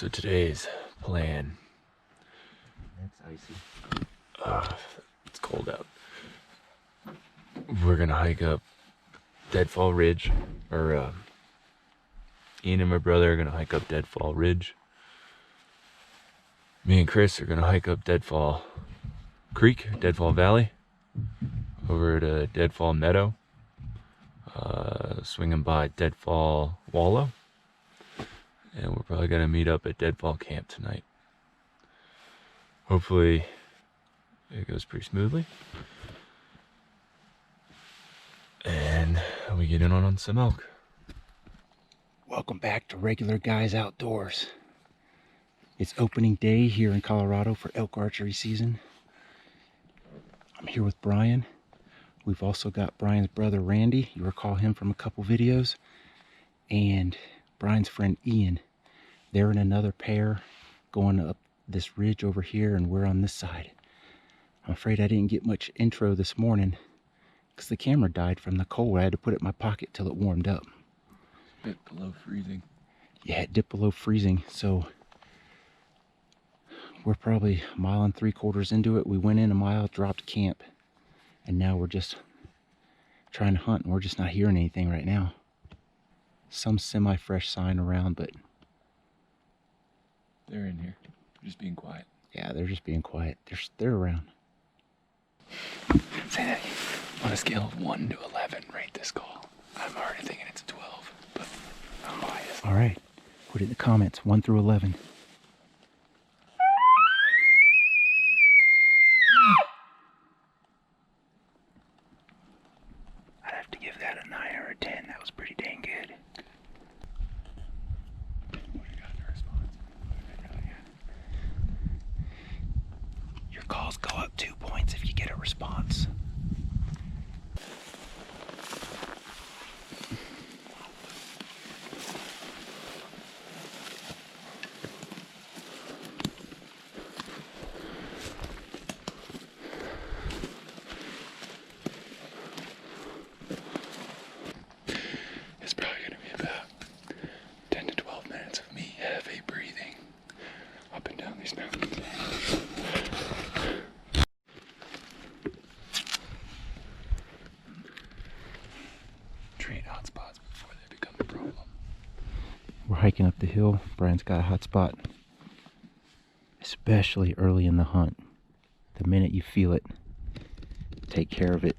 So today's plan. It's icy. It's cold out. We're gonna hike up Deadfall Ridge, or Ian and my brother are gonna hike up Deadfall Ridge. Me and Chris are gonna hike up Deadfall Creek, Deadfall Valley, over to Deadfall Meadow, swinging by Deadfall Wallow, and we're probably gonna meet up at Deadfall Camp tonight. Hopefully it goes pretty smoothly and we get in on some elk. Welcome back to Regular Guys Outdoors. It's opening day here in Colorado for elk archery season. I'm here with Brian. We've also got Brian's brother Randy. You recall him from a couple videos. And Brian's friend Ian. They're in another pair going up this ridge over here, and we're on this side. I'm afraid I didn't get much intro this morning because the camera died from the cold. I had to put it in my pocket till it warmed up. A bit below freezing. Yeah, it dipped below freezing, so we're probably 1.75 miles into it. We went in a mile, dropped camp, and now we're just trying to hunt, and we're just not hearing anything right now. Some semi-fresh sign around, but They're in here, just being quiet. yeah, they're just being quiet. They're around. Say that on a scale of 1 to 11, rate this call. I'm already thinking it's a 12, but I'm biased. All right, put it in the comments, 1 through 11. I'd have to give that a 9 or a 10. That was pretty dang good. Your calls go up 2 points if you get a response. It's probably going to be about 10 to 12 minutes of me heavy breathing up and down these mountains. Train hotspots before they become a problem. We're hiking up the hill. Brian's got a hot spot, especially early in the hunt. The minute you feel it, take care of it.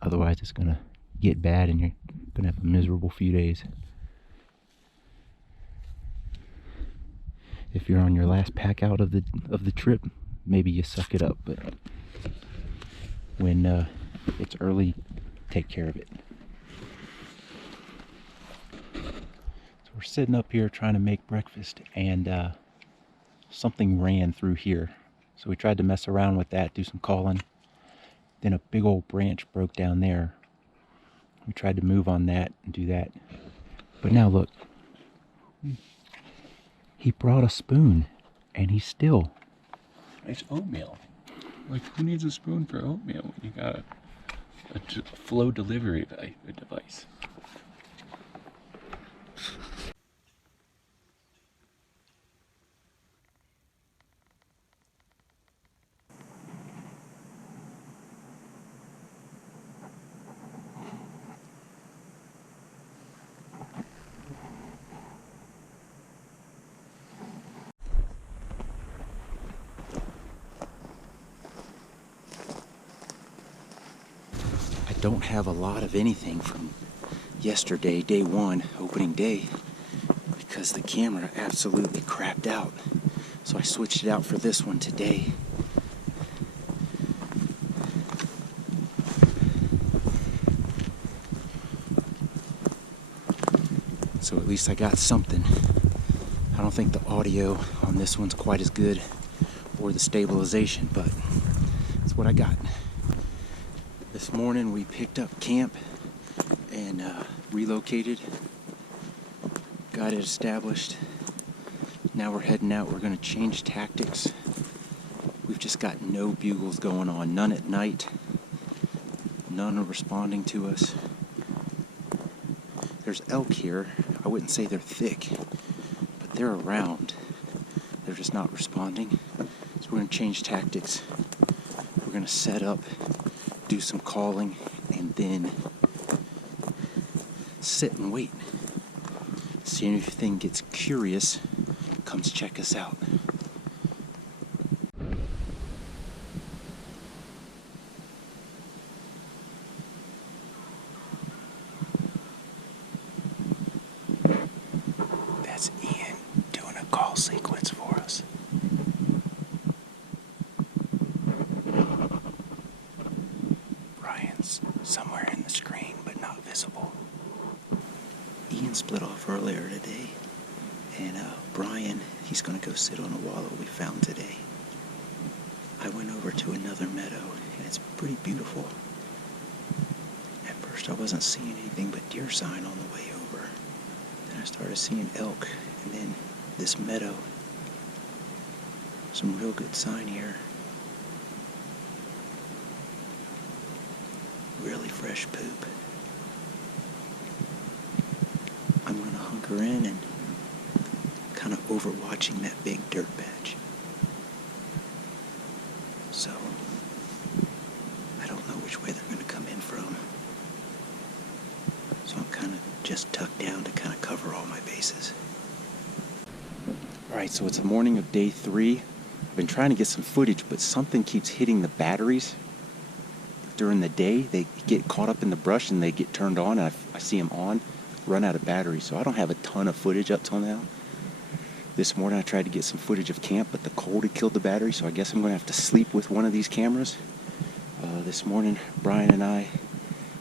Otherwise, it's gonna get bad, and you're gonna have a miserable few days. If you're on your last pack out of the trip, maybe you suck it up. But when it's early, take care of it. So we're sitting up here trying to make breakfast, and something ran through here. So we tried to mess around with that, do some calling. Then a big old branch broke down there. We tried to move on that and do that. But now look, he brought a spoon, and he's still. It's oatmeal. Like, who needs a spoon for oatmeal when you got a flow delivery device? I don't have a lot of anything from yesterday, day one, opening day, because the camera absolutely crapped out. So I switched it out for this one today. So at least I got something. I don't think the audio on this one's quite as good, or the stabilization, but that's what I got. This morning we picked up camp and relocated, got it established. Now we're heading out. We're going to change tactics. We've just got no bugles going on, none at night. None are responding to us. There's elk here. I wouldn't say they're thick, but they're around. They're just not responding. So we're gonna change tactics. We're gonna set up, do some calling, and then sit and wait. See if anything gets curious, comes check us out. That's Ian doing a call sequence for us. Brian's somewhere in the screen, but not visible. Ian split off earlier today, and Brian, he's gonna go sit on a wallow we found today. I went over to another meadow, and it's pretty beautiful. At first I wasn't seeing anything but deer sign on the way over. Then I started seeing elk, and then this meadow. Some real good sign here. Really fresh poop. I'm gonna hunker in and kind of overwatching that big dirt patch. So, I don't know which way they're gonna come in from. So I'm kind of just tucked down to kind of cover all my bases. Alright, so it's the morning of day 3. I've been trying to get some footage, but something keeps hitting the batteries. During the day, they get caught up in the brush and they get turned on, and I see them on, run out of battery. So I don't have a ton of footage up till now. This morning I tried to get some footage of camp, but the cold had killed the battery, so I guess I'm going to have to sleep with one of these cameras. This morning, Brian and I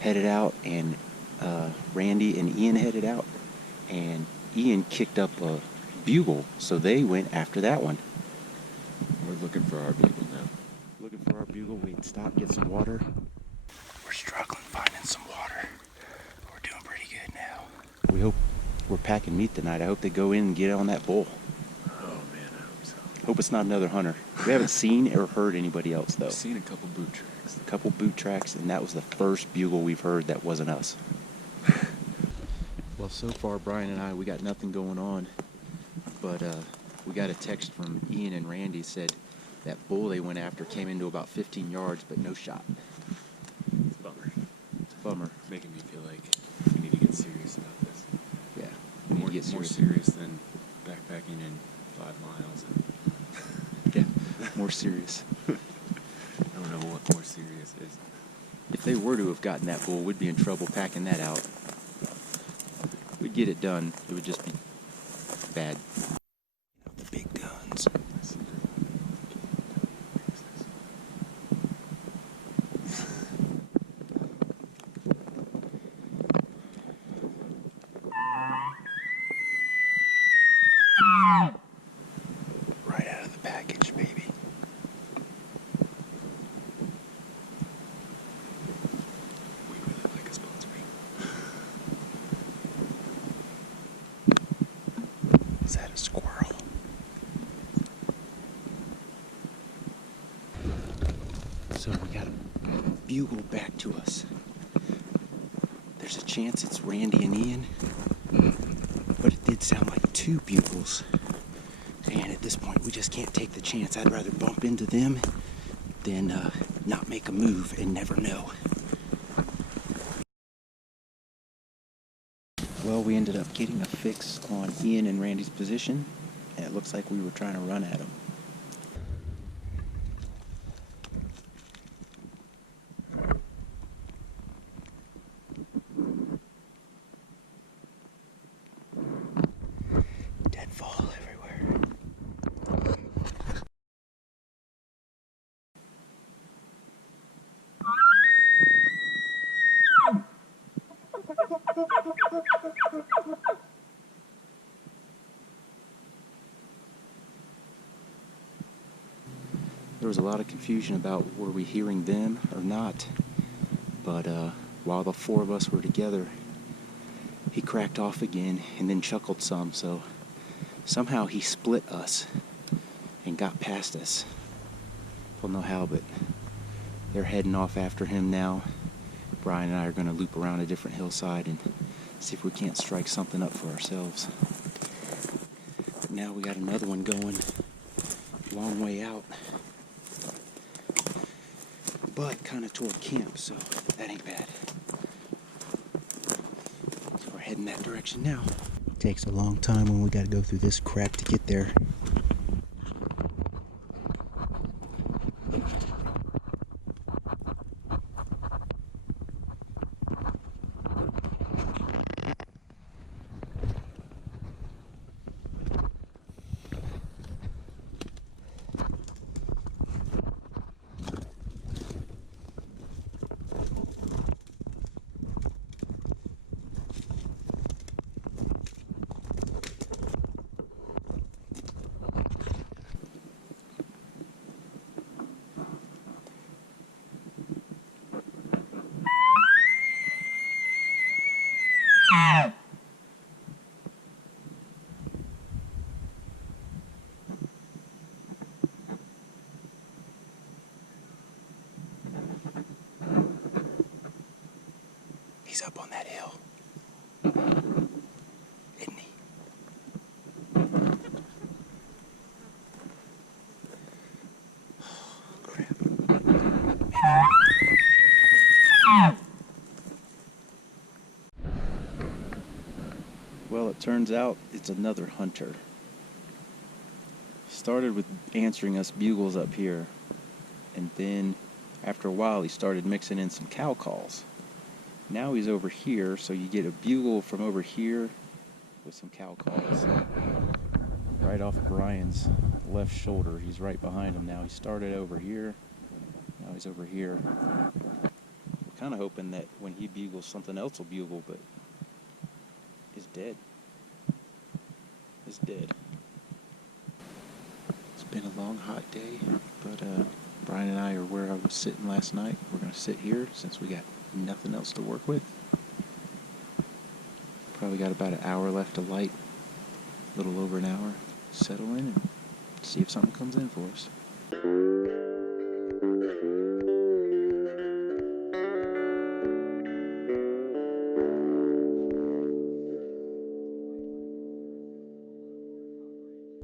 headed out, and Randy and Ian headed out, and Ian kicked up a bugle, so they went after that one. We're looking for our bugle now. Looking for our bugle. We can stop, get some water. We're struggling finding some water. We're doing pretty good now. We hope we're packing meat tonight. I hope they go in and get on that bull. Oh man, I hope so. Hope it's not another hunter. We haven't seen or heard anybody else though. I've seen a couple boot tracks. A couple boot tracks, and that was the first bugle we've heard that wasn't us. Well, so far, Brian and I, we got nothing going on, but we got a text from Ian and Randy, said that bull they went after came into about 15 yards, but no shot. It's a bummer. It's a bummer. It's making me feel like we need to get serious about this. Yeah, we need More, to get more serious. serious than backpacking in 5 miles. And Yeah, more serious. I don't know what more serious is. If they were to have gotten that bull, we'd be in trouble packing that out. We'd get it done. It would just be bad. The big guns. Right out of the package, baby. We really like a sponsoring. Is that a squirrel? So we got a bugle back to us. There's a chance it's Randy and Ian, but it did sound like 2 bugles. And at this point, we just can't take the chance. I'd rather bump into them than not make a move and never know. Well, we ended up getting a fix on Ian and Randy's position, and it looks like we were trying to run at them. Deadfall everywhere. There was a lot of confusion about were we hearing them or not, but while the 4 of us were together, he cracked off again and then chuckled some, so somehow he split us and got past us. Don't know how, but they're heading off after him now. Brian and I are going to loop around a different hillside and see if we can't strike something up for ourselves. But now we got another one going. long way out, but kind of toward camp, so that ain't bad. So we're heading that direction now. Takes a long time when we got to go through this crap to get there. He's up on that hill, isn't he? Oh, crap. Well, it turns out it's another hunter. Started with answering us bugles up here, and then after a while he started mixing in some cow calls. Now he's over here, so you get a bugle from over here with some cow calls. Right off Brian's left shoulder. He's right behind him now. He started over here. Now he's over here. Kind of hoping that when he bugles, something else will bugle, but it's dead. It's dead. It's been a long, hot day, but Brian and I are where I was sitting last night. We're going to sit here since we got nothing else to work with. Probably got about an hour left of light, a little over an hour. Settle in and see if something comes in for us.